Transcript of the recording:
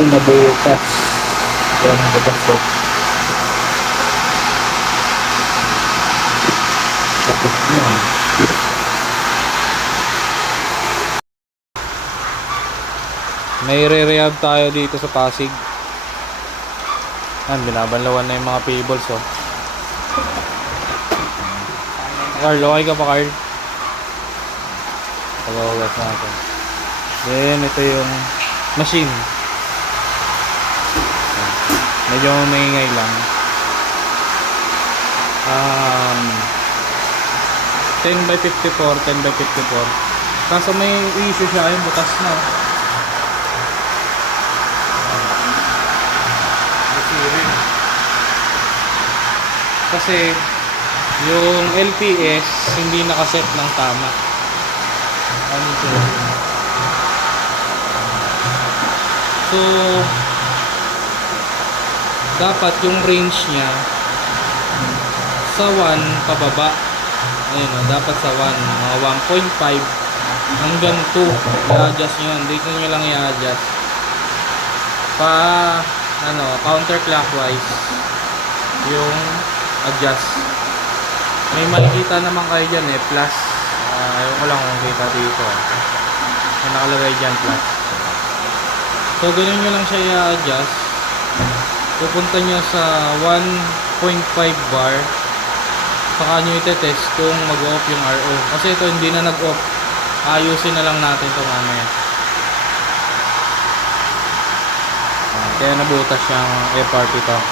Ay, nabutas. Yan, nabutas ko. Tapos yun. May re-rehab tayo dito sa Pasig. Yan, binabanlawan na yung mga payables, oh. Carl, okay ka pa, Carl? Pagawagas natin. Then, ito yung machine. Medyo maingay lang. 10 by 54, 10 by 54. Kaso may issue siya, yung butas na. Kasi yung LPS hindi nakaset ng tama. Ano ito? So dapat yung range niya sa 1 pababa. Ayun, dapat sa 1, mga 1.5 hanggang 2. I-adjust nyo yan. Dito nyo lang i-adjust. Pa counterclockwise yung adjust. May makikita naman kayo dyan plus. Ayaw ko lang kung kita dito. May nakalagay dyan plus. So ganun nyo lang siya i-adjust. Pupunta nyo sa 1.5 bar. Saka nyo ite-test kung mag-off yung RO. Kasi ito hindi na nag-off. Ayusin na lang natin ito mamaya. Kaya nabutas yung FRP tank.